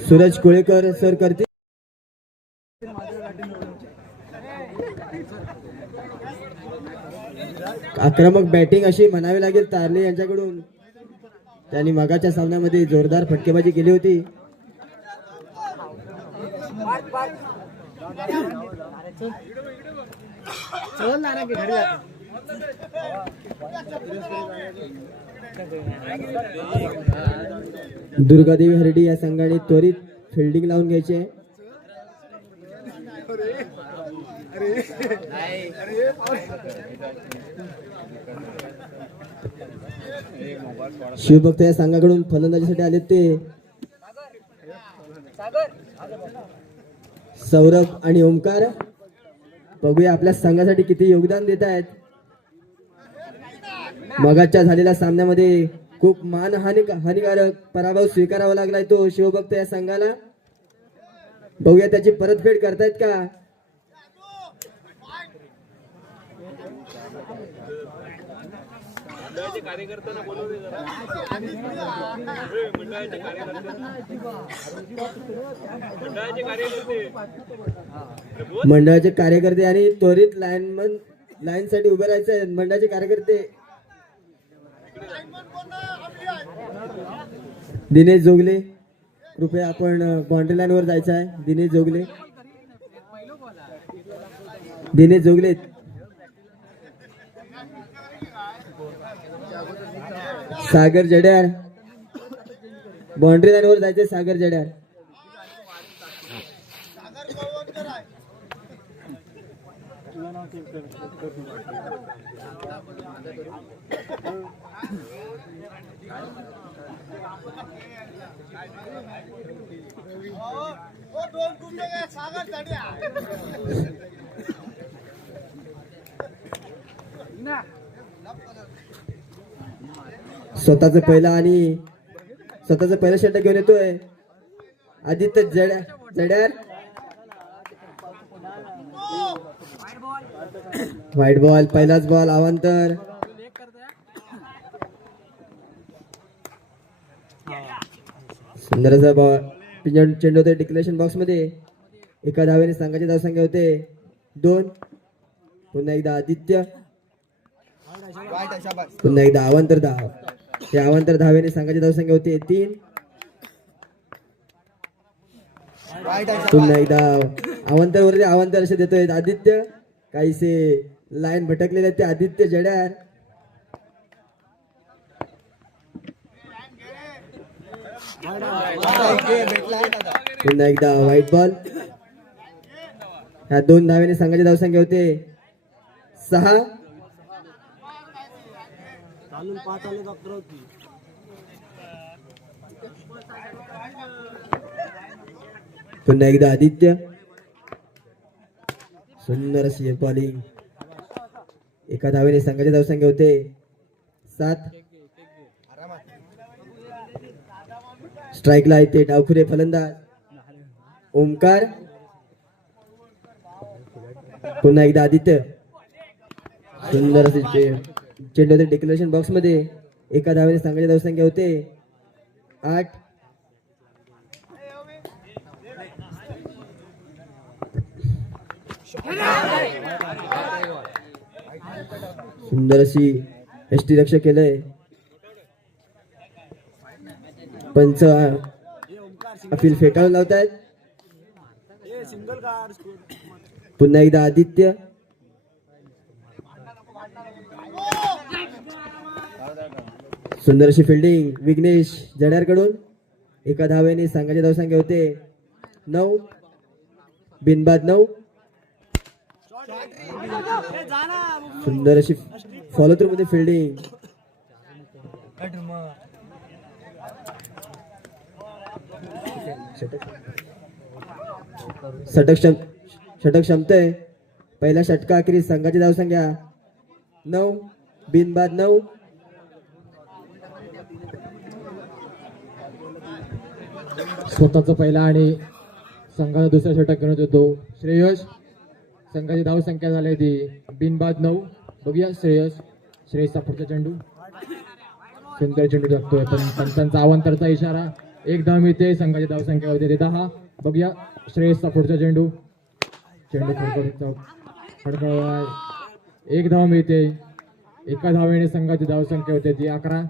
Suraj Kolekar sir करते आक्रमक batting अशी म्हणावी लागेल तारले यांच्याकडून. त्यांनी मगाच्या सामन्यामध्ये जोरदार फटकेबाजी केली होती. दुर्गादेवी हरडी या संघाने त्वरित फिल्डिंग लावून घ्यायची आहे. शिवभक्त या संघाकडून फलंदाजीसाठी आले ते सौरभ आणि ओंकार बघूया आपल्या संघासाठी किती योगदान देत आहेत. मगाच्या झालेल्या सामन्यामध्ये खूप मानहानी हानिकारक पराभव स्वीकारावा लागलाय तो शिवभक्त या संघाला. बघूया त्याची परतफेड करतायत का? मंडळाचे कार्यकर्ते आणि त्वरित लाईनमन लाईन साठी उभे राहायचे मंडळाचे कार्यकर्ते दिनेश जोगले कृपया आपण बाउंड्री लाईन वर जायचं आहे. दिनेश जोगले. दिनेश जोगले. सागर जड्यार. बाउंड्री लाईन वर जायचंय सागर जड्यार. स्वतःच पहिला आणि स्वतःच पहिला शर्ट घेऊन येतोय. आदित्य जड्या जड्यार. व्हाईट बॉल पहिलाच बॉल अवांतर सुंदर असा बॉल. चेंडू होते डिक्लेरेशन बॉक्समध्ये. एका धावेने संघाची धावसंख्या होते. दोन. पुन्हा एकदा आदित्य. पुन्हा एकदा अवांतर धाव. हे अवांतर धावेने संघाची धावसंख्या होते. तीन. पुन्हा एकदा अवांतर वरती अवांतर असे देतोय. आदित्य काहीसे लाईन भटकलेले ते आदित्य जड्यार. पुन्हा एकदा व्हाईट बॉल ह्या दोन धावेने संघाची धावसंख्या होते. सहा. पुन्हा एकदा आदित्य सुंदर अशी बॉलिंग एका धावेने संघाची धावसंख्या होते सात स्ट्राईकला आहे ते डावखुरे फलंदाज ओमकार पुन्हा एकदा आदित्य सुंदर असे चेंडू होते डिक्लेरेशन बॉक्समध्ये एका धावेने संघाची धावसंख्या होते आठ सुंदर अशी एसटी रक्षक केलंय. पंच अपील फेटाळून लावतायत. पुन्हा एकदा आदित्य. सुंदर अशी फिल्डिंग विघ्नेश जड्यारकडून. एका धावेने संघाची धावसंख्या होते. नऊ. बिनबाद नऊ. सुंदर अशी फॉलो थ्रू मध्ये फिल्डिंग षटक क्षम षटक क्षमतय पहिला षटका अखेरी संघाची धावसंख्या. नऊ बिनबाद नऊ. स्वतःचा पहिला आणि संघाचा दुसरा षटक घेण्यात येतो श्रेयश? संघाची धाव संख्या झाली ती. बिनबाद नऊ. बघूया श्रेयस. श्रेयसचा पुढचा चेंडू. सुंदर चेंडू टाकतोय पण पंचांचा अवांतरचा इशारा. एक धाव मिळते. संघाची धाव संख्या होते ते दहा. बघूया श्रेयसचा पुढचा चेंडू. चेंडू फडकवून फडकवला एक धाव मिळते. एका धावेने संघाची धाव संख्या होते ती अकरा.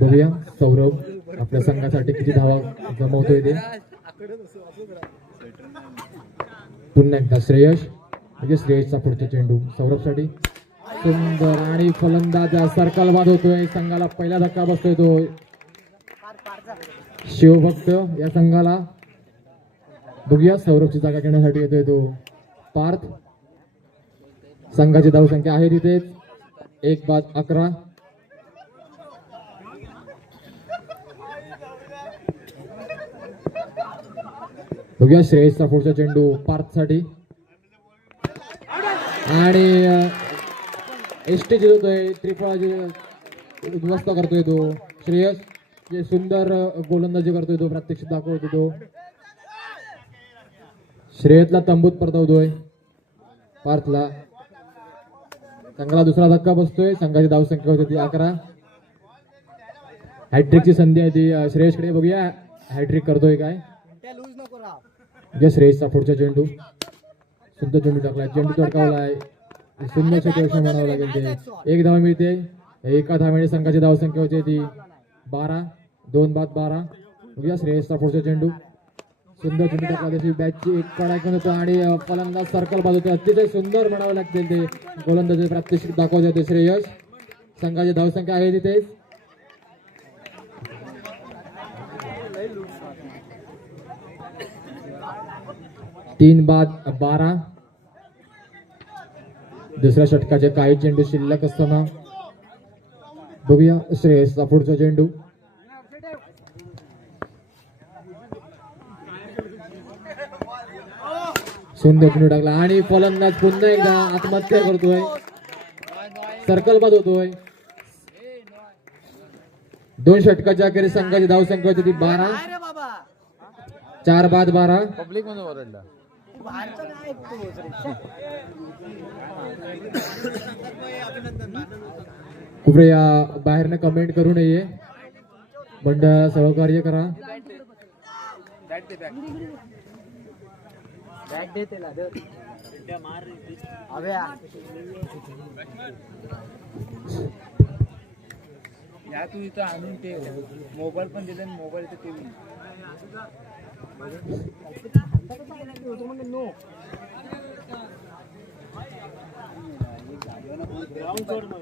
बघूया सौरभ आपल्या संघासाठी किती धावा जमवतोय ते. पुन्हा एकदा श्रेयश म्हणजे श्रेयसचा पुढचा चेंडू. सौरभसाठी सुंदर आणि फलंदाज सर्कल बाद होतोय संघाला पहिला धक्का बसतोय तो. शिवभक्त या संघाला. बघूया सौरभची जागा घेण्यासाठी येतोय तो. पार्थ. संघाची धावसंख्या आहे तिथेच. एक बाद अकरा. बघूया श्रेयसचा पुढचा चेंडू पार्थसाठी. आणि एस टी जिरवतोय त्रिफळा उद्ध्वस्त करतोय तो. श्रेयस जे सुंदर गोलंदाजी करतोय तो प्रत्यक्ष दाखवतो तो. श्रेयसला तंबूत परतवतोय. पार्थला. संघाला दुसरा धक्का बसतोय. संघाची धावसंख्या होती ती अकरा. हॅट्रिकची संधी आहे ती श्रेयसकडे बघूया. हॅट्रिक करतोय काय? जे श्रेयसचा पुढचा चेंडू सुंदर चेंडू टाकलाय. चेंडू तडकावलाय. सुंदर क्षेत्ररक्षण म्हणावं लागेल ते एक धाव मिळते. एका धावेने संघाची धावसंख्या होती ती बारा. दोन बाद बारा. बघूया श्रेयसचा पुढचा चेंडू सुंदर चेंडू टाकला त्याची बॅटची एक कडाकून होतो आणि फलंदाज सर्कल बाद होते अतिशय सुंदर म्हणावं लागतील ते. गोलंदाजी प्रात्यक्षिक दाखवते ते यश. संघाची धावसंख्या आहे तिथे. तीन बाद बारा. दुसऱ्या षटकाचे काही चेंडू शिल्लक असताना. बघूया श्रेयसचा पुढचा चेंडू. सुंदर चेंडू टाकला. आणि फलंदाज पुन्हा एकदा आत्महत्या करतोय. सर्कल बाद होतोय. दोन षटकाच्या अखेरीस संघाची धाव संख्या होती ती बारा. चार बाद बारा. पब्लिकमध्ये ओरडला. कृपया बाहेरनं कमेंट करू नये. मंडळ सहकार्य करा. या तू इथं आणून ठेव. मोबाईल पण दिले मोबाईल तर टीव्ही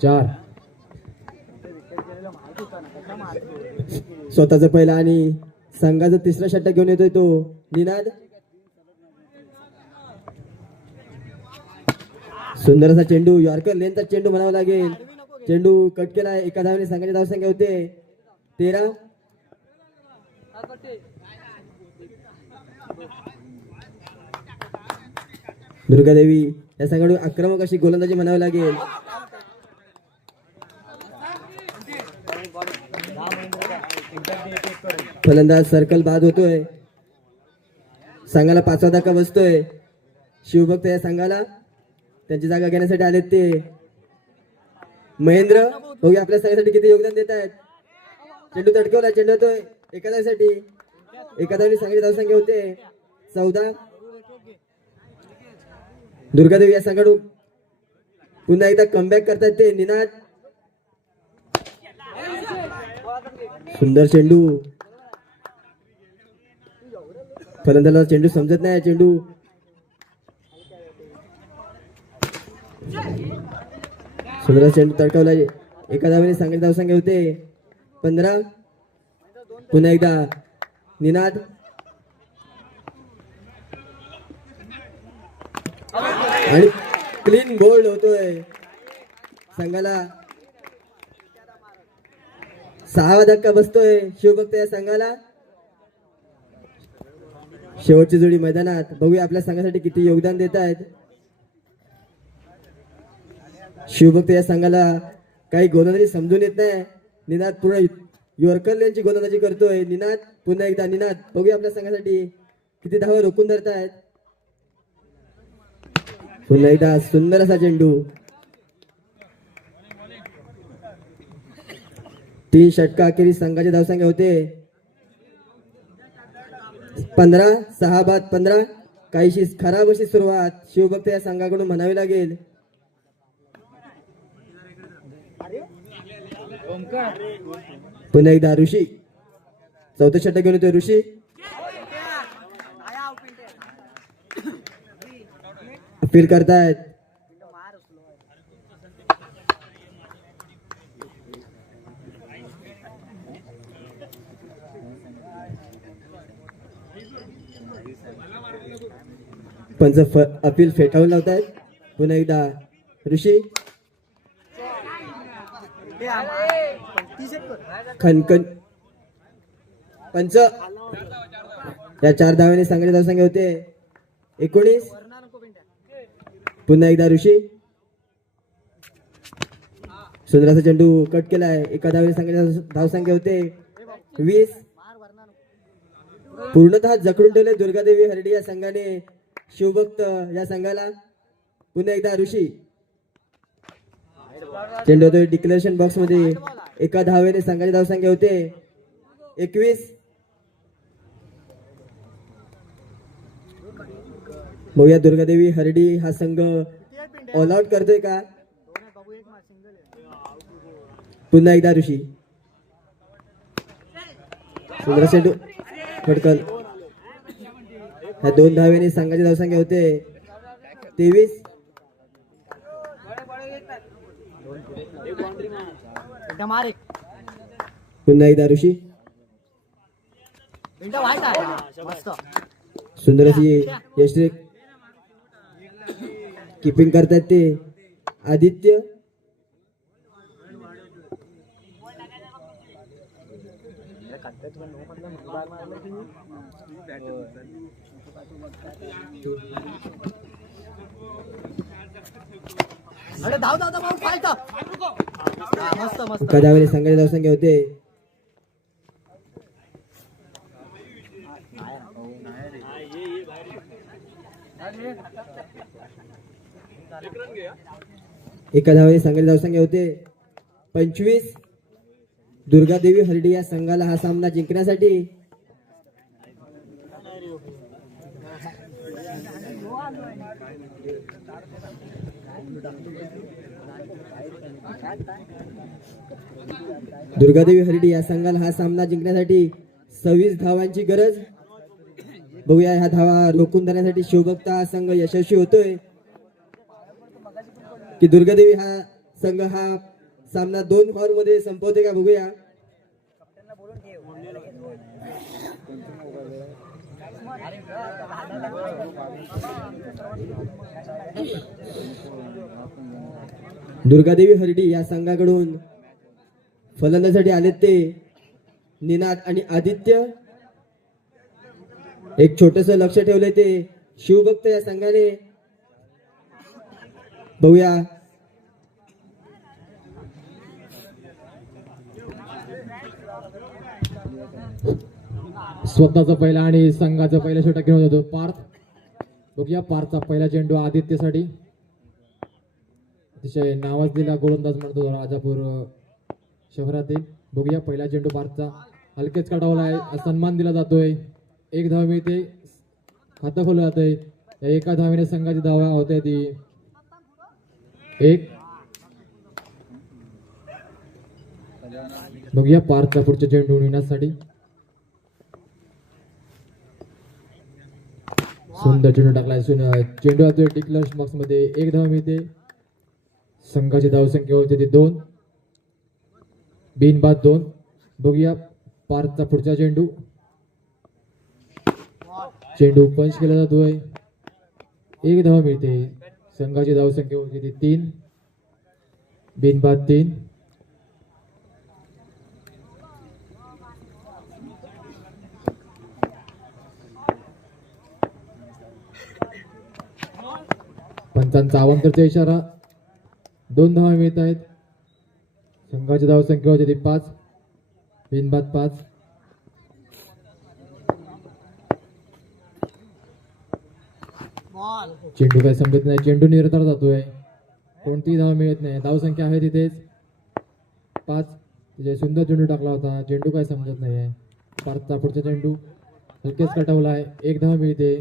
चार. स्वतःचा पहिला आणि संघाचा तिसरा षटक घेऊन येतोय तो. निनाद? सुंदर असा चेंडू यॉर्कर लेनचा चेंडू म्हणावा लागेल. चेंडू कट केला एका धावने संघाची धावसंख्या होते. तेरा. दुर्गादेवी या संघाकडून आक्रमक अशी गोलंदाजी म्हणावी लागेल. फलंदाज सर्कल बाद होतोय. संघाला पाचवा धक्का बसतोय. शिवभक्त या संघाला त्यांची जागा घेण्यासाठी आलेत ते. महेंद्र हो बघूया आपल्या सगळ्यासाठी किती योगदान देत आहेत. चेंडू तटकवला चेंडू तो एका धावेसाठी एका धावनी संघाची धावसंख्या होते. चौदा. दुर्गादेवी या संघाकडून पुन्हा एकदा कमबॅक करतात ते निनाद. सुंदर चेंडू. फलंदाला चेंडू समजत नाही चेंडू. सुंदर चेंडू तडकावला एका धावेने सांगली धावसंख्या होते. पंधरा. पुन्हा एकदा. निनाद. आणि क्लीन गोल्ड होतोय. संघाला. सहावा धक्का बसतोय. शिवभक्त या संघाला. शेवटची जोडी मैदानात. बघूया आपल्या संघासाठी किती योगदान देत आहेत शिवभक्त या संघाला काही गोलंदाजी समजून येत नाही. निनाद पुन्हा यॉर्कर यांची गोलंदाजी करतोय. निनाद पुन्हा एकदा निनाद. बघूया आपल्या संघासाठी किती धावा रोखून धरतायत. पुन्हा एकदा सुंदर असा चेंडू तीन षटका अखेरी संघाचे धावसंख्या होते. पंधरा सहा बाद पंधरा. काहीशी खराब अशी सुरुवात शिवभक्त या संघाकडून म्हणावी लागेल. पुन्हा एकदा ऋषी. चौथं षटक घेऊन येतोय ऋषी. अपील करतायत. पंच अपील फेटाळून लावतायत पुन्हा एकदा ऋषी. खनखन. पंच. या चार धाव्याने सांगण्याची धावसंख्या होते. एकोणीस. पुन्हा एकदा ऋषी. सुंदराचा चेंडू कट केलाय. एका धावेने सांगण्याची धावसंख्या होते. वीस. पूर्णतः जखडून ठेवले दुर्गादेवी हरडी या संघाने. शिवभक्त या संघाला. पुन्हा एकदा ऋषी. चेंडू होतोय डिक्लेरेशन बॉक्समध्ये एका धावेने संघाची धावसंख्या होते. एकवीस. बघूया दुर्गादेवी हरडी हा संघ ऑल आउट करतोय का? पुन्हा एकदा ऋषी. सुंदर ह्या दोन धावेने संघाची धावसंख्या होते. तेवीस. मारे पुन्हा एकदा ऋषी. मिनटं व्हायचा आहे. मस्त. सुंदर अशी किपिंग करतायत ते. आदित्य. अरे धाव धाव धाव फायचा हा, मस्त मस्त एका धावेने संघाची धावसंख्या होते एका धावेने संघाची धावसंख्या होते पंचवीस दुर्गादेवी हरडी या संघाला हा सामना जिंकण्यासाठी दुर्गादेवी हरडी या संघाला हा सामना जिंकण्यासाठी सव्वीस धावांची गरज. बघूया ह्या धावा रोखून धरण्यासाठी शिवभक्त हा संघ यशस्वी होतोय. की दुर्गादेवी हा संघ हा सामना दोन फॉरमध्ये संपवते का बघूया. दुर्गादेवी हरडी या संघाकडून फलंदासाठी आलेत ते निनाद आणि आदित्य. एक छोटस लक्ष ठेवलंय ते शिवभक्त या संघाने. बघूया. स्वतःचा पहिला आणि संघाचा पहिला षटक घेऊन जातो पार्थ. बघूया पार्थचा पहिला चेंडू आदित्यसाठी. अतिशय नावाजलेला गोलंदाज म्हणतो राजापूर शहरातील बघूया पहिला चेंडू पार्कचा हलकेच काढावला आहे. सन्मान दिला जातोय. एक धाव मिळते खातं खोललं जातंय. एका धावेने संघाची धावा होते ती. एक. बघूया पार्थचा पुढच्या चेंडू नेण्यासाठी. सुंदर चेंडू टाकलाय. चेंडू जातोय टिकलर्स बॉक्समध्ये एक धाव मिळते संघाची धावसंख्या होते ती दोन. बिनबाद दोन. बघूया पार्थचा पुढचा चेंडू. चेंडू पंच केला जातोय एक धाव मिळते. संघाची धावसंख्या होती ती तीन. बिनबाद तीन. पंचांचा अवांतरचा इशारा. दोन धावा मिळत आहेत. संघाची धावसंख्या होती ती पाच. बिनबाद पाच. बॉल. चेंडू काय समजत नाही. चेंडू निरतार जातोय. कोणतीही धाव मिळत नाही. धावसंख्या आहे तिथेच. पाच. तिथे सुंदर चेंडू टाकला होता. चेंडू काय समजत नाही. आहे परतचा पुढचा चेंडू. हलकेच कटवला आहे. एक धाव मिळते.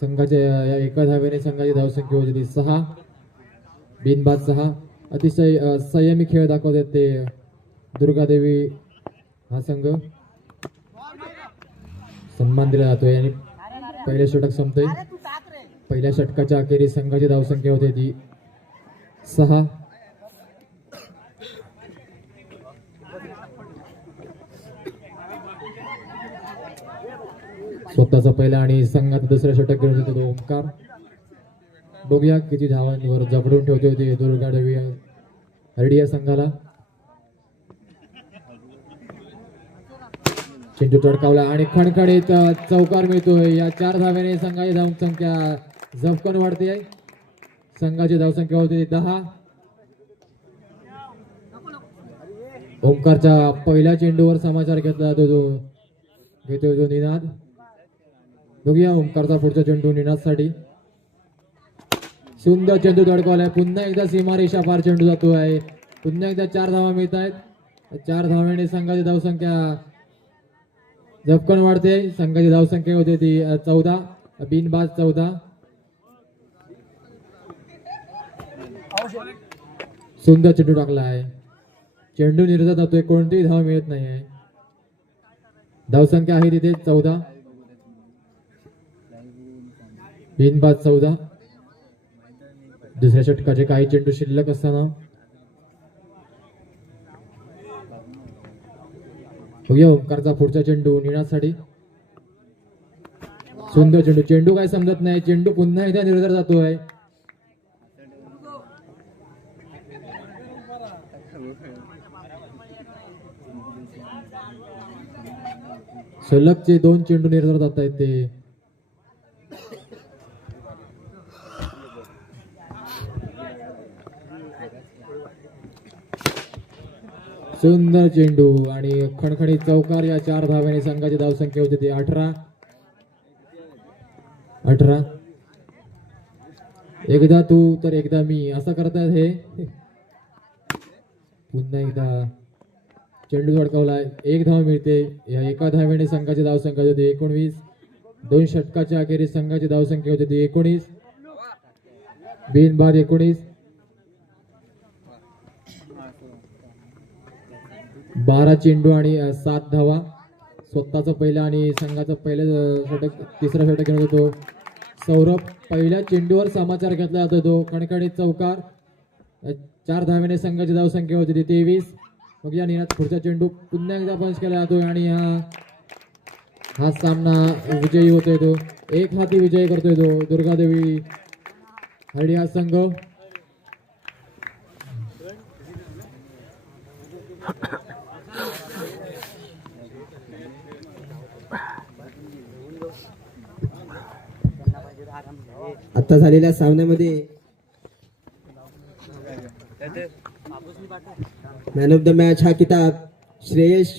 संघाच्या या एका धावेने संघाची धावसंख्या होती ती सहा. बिनबाद सहा. अतिशय संयमी खेळ दाखवतात ते दुर्गादेवी हा संघ. सन्मान दिला जातोय आणि पहिले षटक संपतोय. पहिल्या षटकाच्या अखेरीस संघाची धावसंख्या होते ती सहा. स्वतःचा पहिला आणि संघात दुसऱ्या षटक घेऊन येतो ओंकार. बघूया किती धावांवर जबडून ठेवते होते दुर्गा हरडिया संघाला? चेंडू तडकावला आणि खणखणीत चौकार मिळतोय. या चार धाव्याने संघाची धावसंख्या झपकन वाढते संघाची धावसंख्या होते दहा. ओंकारच्या पहिल्या चेंडूवर समाचार घेतला जातो तो. घेतोय तो निनाद. बघूया ओंकारचा पुढचा चेंडू निनादसाठी. सुंदर चेंडू धडकवलाय. पुन्हा एकदा सीमारेषा पार चेंडू जातो आहे पुन्हा एकदा चार धावा मिळत आहेत चार धावाने संघाची धावसंख्या झपकन वाढते. संघाची धावसंख्या होते ती चौदा. बिनबाद चौदा. सुंदर चेंडू टाकला आहे चेंडू निर्धार जातोय. कोणतीही धाव मिळत नाही आहे धावसंख्या आहे तिथे चौदा. बिनबाद चौदा. दुसऱ्या षटकाचे काही चेंडू शिल्लक असताना. बघूया ओंकारचा पुढचा चेंडू निनासाठी सुंदर चेंडू. चेंडू काय समजत नाही. चेंडू पुन्हा एकदा निर्धार जातोय. सलगचे दोन चेंडू निर्धार जात आहेत ते. सुंदर चेंडू आणि खणखणीत चौकार या चार धाव्याने संघाची धावसंख्या होती ती अठरा. अठरा. एकदा तू तर एकदा मी. असं करतात हे. पुन्हा एकदा. चेंडू झडकावलाय एक धाव मिळते. या एका धावेने संघाची धावसंख्या होती एकोणवीस. दोन षटकाच्या अखेरीस संघाची धावसंख्या होती ती एकोणीस. बिनबाद एकोणीस. बारा चेंडू आणि सात धावा. स्वतःचं पहिलं आणि संघाचं पहिलं षटक तिसरा षटक घेऊन होतो सौरभ पहिल्या चेंडूवर समाचार घेतला जातो तो कणकणीत चौकार चार धाव्याने संघाची धावसंख्या होती ती तेवीस. मग या निनाद पुढचा चेंडू पुन्हा एकदा पंच केला जातोय आणि हा हा सामना विजयी होतोय तो. एक हाती विजय करतोय तो दुर्गादेवी हरडी हा संघ. आता झालेल्या सामन्यामध्ये मॅन ऑफ द मॅच हा किताब श्रेयश